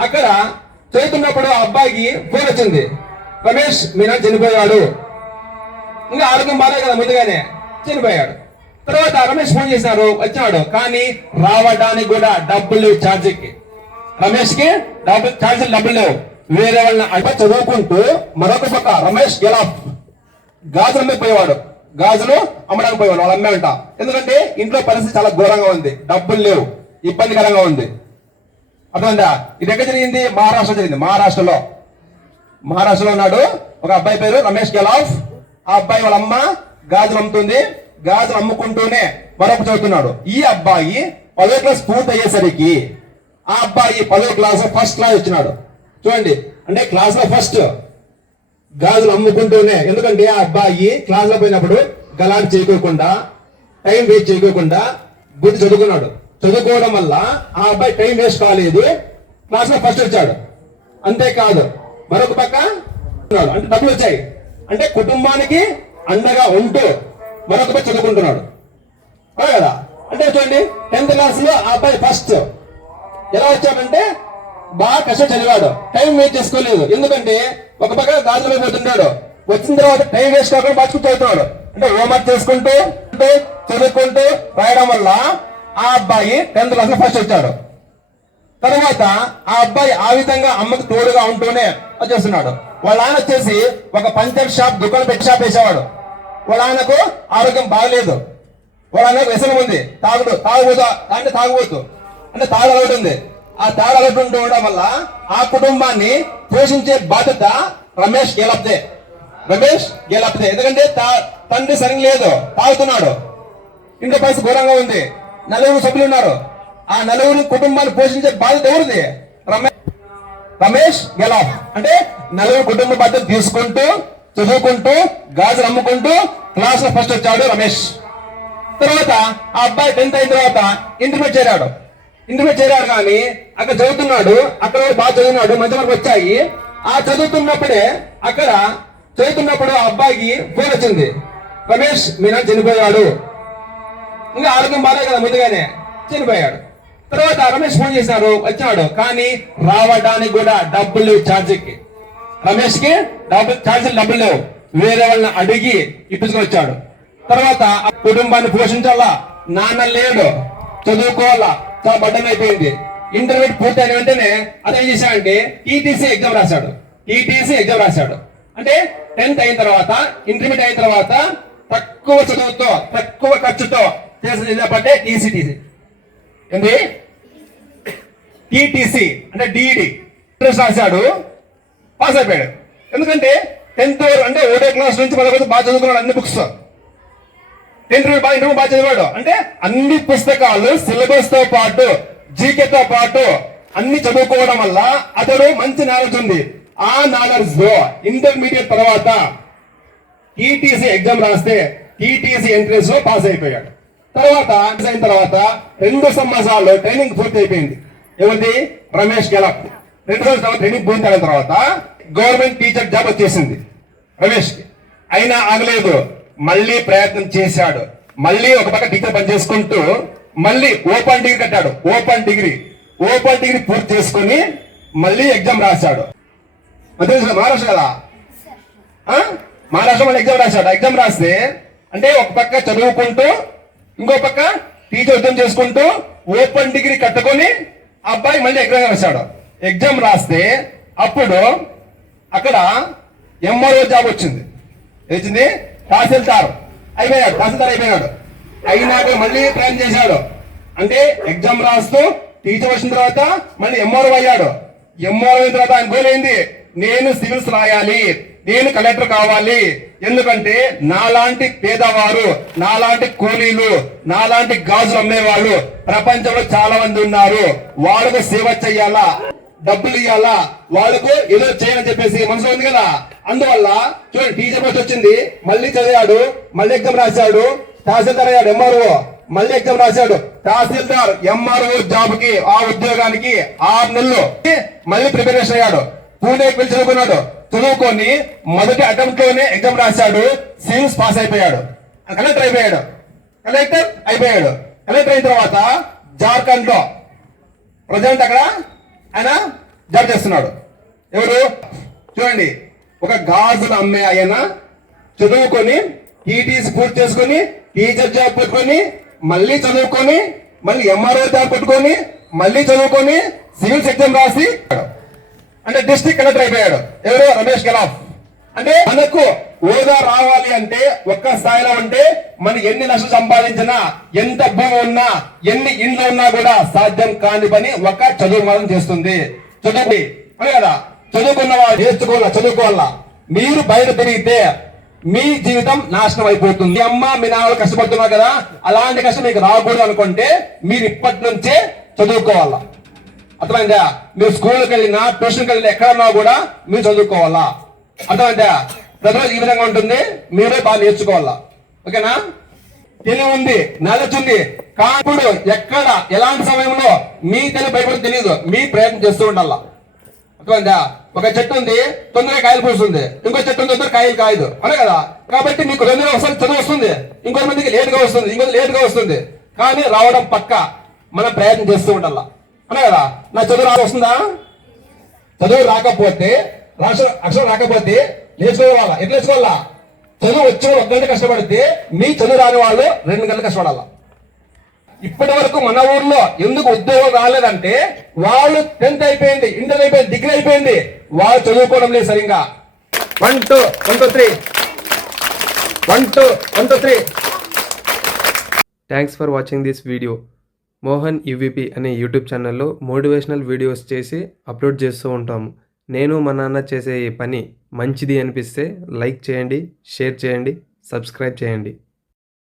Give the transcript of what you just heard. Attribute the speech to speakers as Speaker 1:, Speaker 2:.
Speaker 1: అక్కడ చదువుతున్నప్పుడు ఆ అబ్బాయికి ఫోన్ వచ్చింది. రమేష్ మీ నాన్న చనిపోయాడు. ఇంకా ఆరోగ్యం బాగాలే కదా ముందుగానే చనిపోయాడు. తర్వాత రమేష్ ఫోన్ చేశారు వచ్చాడు. కానీ రావడానికి కూడా డబ్బులు లేవు ఛార్జీకి. రమేష్కి డబ్బులు ఛార్జీలు డబ్బులు లేవు. వేరే వాళ్ళని అడ్డ చదువుకుంటూ మరొక పక్క రమేష్ గెలాఫ్ గాజులు అమ్మిపోయేవాడు. గాజులు అమ్మడానికి పోయేవాడు వాళ్ళు అమ్మేంట ఎందుకంటే ఇంట్లో పరిస్థితి చాలా ఘోరంగా ఉంది. డబ్బులు లేవు. ఇబ్బందికరంగా ఉంది. అర్థమైందా? ఇది ఎక్కడ జరిగింది? మహారాష్ట్ర జరిగింది. మహారాష్ట్రలో. మహారాష్ట్రలో ఉన్నాడు ఒక అబ్బాయి పేరు రమేష్ గెలాఫ్. ఆ అబ్బాయి వాళ్ళ అమ్మ గాజులు అమ్ముతుంది. గాజులు అమ్ముకుంటూనే మరొక చదువుతున్నాడు ఈ అబ్బాయి పదో క్లాస్ పూర్తి అయ్యేసరికి ఆ అబ్బాయి పదో క్లాస్ ఫస్ట్ క్లాస్ వచ్చినాడు. చూడండి. అంటే క్లాస్లో ఫస్ట్ గాజులు అమ్ముకుంటూనే. ఎందుకంటే ఆ అబ్బాయి క్లాస్లో పోయినప్పుడు గలాట్ చేయకోకుండా టైం వేస్ట్ చేయకోకుండా బుద్ధి చదువుకున్నాడు. చదువుకోవడం వల్ల ఆ అబ్బాయి టైం వేస్ట్ కాలేదు. క్లాస్లో ఫస్ట్ వచ్చాడు. అంతేకాదు మరొక పక్క అంటే డబ్బులు వచ్చాయి. అంటే కుటుంబానికి అండగా ఉంటూ మరొక పక్క చదువుకుంటున్నాడు. కదా? అంటే చూడండి టెన్త్ క్లాస్లో ఆ అబ్బాయి ఫస్ట్ ఎలా వచ్చాడంటే బాగా కష్టం చదివాడు. టైం వేస్ట్ చేసుకోలేదు. ఎందుకంటే ఒక పక్క గాజులు పోతుంటాడు. వచ్చిన తర్వాత టైం వేస్ట్ కాకుండా బాగా చదువుతున్నాడు అంటే హోంవర్క్ చేసుకుంటూ అంటే చదువుకుంటూ రాయడం వల్ల ఆ అబ్బాయి టెన్త్ క్లాస్లో ఫస్ట్ వచ్చాడు. తర్వాత ఆ అబ్బాయి ఆ విధంగా అమ్మకు తోడుగా ఉంటూనే వచ్చేస్తున్నాడు. వాళ్ళ ఆయన వచ్చేసి ఒక పంచర్ షాప్ దుకాణం పెట్టి షాప్ వేసేవాడు. వాళ్ళ ఆయనకు ఆరోగ్యం బాగలేదు. వాళ్ళ ఆయనకు వ్యసనం ఉంది. తాగుడు తాగుబోతు అంటే తాగుబోతు. అంటే తాగు అలవాటు ఉంది. ఆ తాగు అలవాటు ఉండడం వల్ల ఆ కుటుంబాన్ని పోషించే బాధ్యత రమేష్ గెలప్దే రమేష్ గెలప్దే ఎందుకంటే తా- తండ్రి సరిగ్గా లేదు. తాగుతున్నాడు. ఇంట్లో పరిస్థితి ఘోరంగా ఉంది. నలుగురు సభ్యులు ఉన్నారు. ఆ నలుగురు కుటుంబాన్ని పోషించే బాధ్యత ఎవరిది? రమేష్ రమేష్ గెలాఫ్. అంటే నలుగురు కుటుంబ బాధ్యత తీసుకుంటూ చదువుకుంటూ గాజులు అమ్ముకుంటూ క్లాస్లో ఫస్ట్ వచ్చాడు రమేష్. తర్వాత ఆ అబ్బాయి టెన్త్ అయిన తర్వాత ఇంటర్మీడియట్ చేరాడు. ఇంటర్మీడియట్ చేరాడు కానీ అక్కడ చదువుతున్నాడు అక్కడ బాగా చదివినాడు మంచి మార్కులు వచ్చాయి. ఆ చదువుతున్నప్పుడే అక్కడ చదువుతున్నప్పుడు ఆ అబ్బాయికి ఫోన్ వచ్చింది. రమేష్ మీ నాన్న చనిపోయాడు. ఇంకా ఆరోగ్యం బాగాలే కదా ముందుగానే. చనిపోయాడు. తర్వాత రమేష్ ఫోన్ చేశారు వచ్చాడు. కానీ రావడానికి కూడా డబ్బులు లేవు ఛార్జీకి. రమేష్కి డబ్బులు ఛార్జీలు డబ్బులు లేవు. వేరే వాళ్ళని అడిగి ఇప్పించుకొని వచ్చాడు. తర్వాత ఆ కుటుంబాన్ని పోషించాలా? నాన్న లేడు. చదువుకోవాలా? చాలా బడ్డం అయిపోయింది. ఇంటర్మీడియట్ పూర్తి అయిన వెంటనే అదేం చేశాడంటే టీటీసీ ఎగ్జామ్ రాశాడు. టీటీసీ ఎగ్జామ్ రాశాడు. అంటే టెన్త్ అయిన తర్వాత ఇంటర్మీడియట్ అయిన తర్వాత తక్కువ చదువుతో తక్కువ ఖర్చుతో చేసిన ఇదేపంటే టీసీటీసీ ఏంది? టీటీసీ అంటే డిఈడి ఇంట్రెస్ట్ రాశాడు పాస్ అయిపోయాడు. ఎందుకంటే టెన్త్ అంటే ఒకటో క్లాస్ నుంచి పదకొండు బాగా చదువుకున్నాడు అన్ని బుక్స్ టెన్త్ బాగా ఇంటర్ బాగా చదివాడు. అంటే అన్ని పుస్తకాలు సిలబస్తో పాటు జీకేతో పాటు అన్ని చదువుకోవడం వల్ల అతడు మంచి నాలెడ్జ్ ఉంది. ఆ నాలెడ్జ్లో ఇంటర్మీడియట్ తర్వాత టీటీసీ ఎగ్జామ్ రాస్తే టీటీసీ ఎంట్రెన్స్లో పాస్ అయిపోయాడు. తర్వాత ఆన్సర్ అయిన తర్వాత రెండు సంవత్సరాలు ట్రైనింగ్ పూర్తి అయిపోయింది. ఎవరిది రమేష్ గెలప్. రెండు సంవత్సరాలు ట్రైనింగ్ పూర్తి అయిన తర్వాత గవర్నమెంట్ టీచర్ జాబ్ వచ్చేసింది. రమేష్ అయినా ఆగలేదు. మళ్ళీ ప్రయత్నం చేశాడు. మళ్ళీ ఒక పక్క టీచర్ పని చేసుకుంటూ మళ్ళీ ఓపెన్ డిగ్రీ కట్టాడు. ఓపెన్ డిగ్రీ ఓపెన్ డిగ్రీ పూర్తి చేసుకుని మళ్ళీ ఎగ్జామ్ రాశాడు. తెలుసు మహారాష్ట్ర కదా? ఆ? మహారాష్ట్ర వాళ్ళు ఎగ్జామ్ రాశాడు. ఎగ్జామ్ రాస్తే అంటే ఒక పక్క చదువుకుంటూ ఇంకో పక్క టీచర్ యుద్ధం చేసుకుంటూ ఓపెన్ డిగ్రీ కట్టుకొని ఆ అబ్బాయి మళ్ళీ ఎగ్జామ్ రాశాడు. ఎగ్జామ్ రాస్తే అప్పుడు అక్కడ ఎంఆర్ఓ జాబ్ వచ్చింది. వచ్చింది తహసీల్దార్ అయిపోయాడు తహసీల్దార్ అయిపోయాడు. అయినాక మళ్ళీ ప్లాన్ చేశాడు. అంటే ఎగ్జామ్ రాస్తూ టీచర్ వచ్చిన తర్వాత మళ్ళీ ఎంఆర్ఓ అయ్యాడు. ఎంఆర్ఓ అయిన తర్వాత ఆయన గోల్ నేను సివిల్స్ రాయాలి నేను కలెక్టర్ కావాలి. ఎందుకంటే నాలాంటి పేదవారు నాలాంటి కూలీలు నాలాంటి గాజులు అమ్మేవాళ్ళు ప్రపంచంలో చాలా మంది ఉన్నారు. వాళ్ళకు సేవ చెయ్యాలా డబ్బులు ఇవ్వాలా వాళ్ళకు ఏదో చేయని చెప్పేసి మనసు ఉంది కదా? అందువల్ల చూడండి టీచర్ పోస్ట్ వచ్చింది. మళ్ళీ చదివాడు మళ్ళీ ఎగ్జామ్ రాశాడు. తహసీల్దార్ అయ్యాడు ఎంఆర్ఓ మళ్ళీ ఎగ్జామ్ రాశాడు. తహసీల్దార్ ఎంఆర్ఓ జాబ్కి ఆ ఉద్యోగానికి ఆరు నెలలు. మళ్ళీ ప్రిపరేషన్ అయ్యాడు. పూణేకి వెళ్ళి చదువుకున్నాడు చదువుకొని మొదటి అటెంప్ట్లోనే ఎగ్జామ్ రాశాడు సీమ్స్ పాస్ అయిపోయాడు కలెక్టర్ అయిపోయాడు కలెక్టర్ అయిపోయాడు. కలెక్టర్ అయిన తర్వాత జార్ఖండ్లో ప్రజెంట్ అక్కడ ఆయన జాబ్ చేస్తున్నాడు. ఎవరు? చూడండి ఒక గాజులు అమ్మే ఆయన చదువుకొని టీటీసీ పూర్తి చేసుకొని టీచర్ జాబ్ పెట్టుకొని మళ్ళీ చదువుకొని మళ్ళీ ఎంఆర్ఓ జాబ్ పెట్టుకొని మళ్ళీ చదువుకొని సివిల్స్ ఎగ్జామ్ రాసి అంటే డిస్ట్రిక్ట్ కలెక్టర్ అయిపోయాడు. ఎవరు? రమేష్ గలాఫ్ అంటే మనకు హోదా రావాలి అంటే ఒక్క స్థాయిలో ఉంటే మనం ఎన్ని లక్షలు సంపాదించినా ఎంత భూమి ఉన్నా ఎన్ని ఇండ్లు ఉన్నా కూడా సాధ్యం కాని పని ఒక చదువు మాత్రం చేస్తుంది. చదువు అదే కదా. చదువుకున్న వాళ్ళు నేర్చుకోవాలా? చదువుకోవాలా? మీరు బయట తిరిగితే మీ జీవితం నాశనం అయిపోతుంది. అమ్మ మీ నాన్న కష్టపడుతున్నారు కదా అలాంటి కష్టం మీకు రాకూడదు అనుకుంటే మీరు ఇప్పటి నుంచే చదువుకోవాలా? అర్థమైందా? మీరు స్కూల్కి వెళ్ళినా ట్యూషన్కి వెళ్ళినా ఎక్కడన్నా కూడా మీరు చదువుకోవాలా? అర్థమైందా? ప్రతిరోజు ఈ విధంగా ఉంటుంది. మీరే బాగా నేర్చుకోవాలా? ఓకేనా? తెలివి ఉంది నాలెడ్జ్ ఉంది. కాకుండా ఎక్కడ ఎలాంటి సమయంలో మీ తెలివి భయపడి తెలియదు మీ ప్రయత్నం చేస్తూ ఉండాలా? అర్థమైందా? ఒక చెట్టు ఉంది తొందరగా కాయలు పూస్తుంది. ఇంకో చెట్టు ఉంది తొందరగా కాయలు కాయదు. అనే కదా? కాబట్టి మీకు తొందరగా ఒకసారి చదువు వస్తుంది. ఇంకో మందికి లేట్గా వస్తుంది ఇంకో లేట్గా వస్తుంది. కానీ రావడం పక్క. మనం ప్రయత్నం చేస్తూ ఉండాలా? అన్నా కదా? నా చదువు రా వస్తుందా? చదువు రాకపోతే రాష్ట్ర అక్షరం రాకపోతే నేర్చుకోవాలా ఎట్లా నేర్చుకోవాలా చదువు వచ్చిన ఒక గంట కష్టపడితే మీ చదువు రాని వాళ్ళు రెండు గంటలు కష్టపడాలా? ఇప్పటి వరకు మన ఊర్లో ఎందుకు ఉద్యోగం రాలేదంటే వాళ్ళు టెన్త్ అయిపోయింది ఇంటర్ అయిపోయింది డిగ్రీ అయిపోయింది వాళ్ళు చదువుకోవడం లేదు సరిగా one two one two three one two one two three
Speaker 2: thanks for watching this video Mohan UVP అనే యూట్యూబ్ ఛానల్లో మోటివేషనల్ వీడియోస్ చేసి అప్లోడ్ చేస్తూ ఉంటాము నేను మా నాన్న చేసే ఈ పని మంచిది అనిపిస్తే లైక్ చేయండి షేర్ చేయండి సబ్స్క్రైబ్ చేయండి.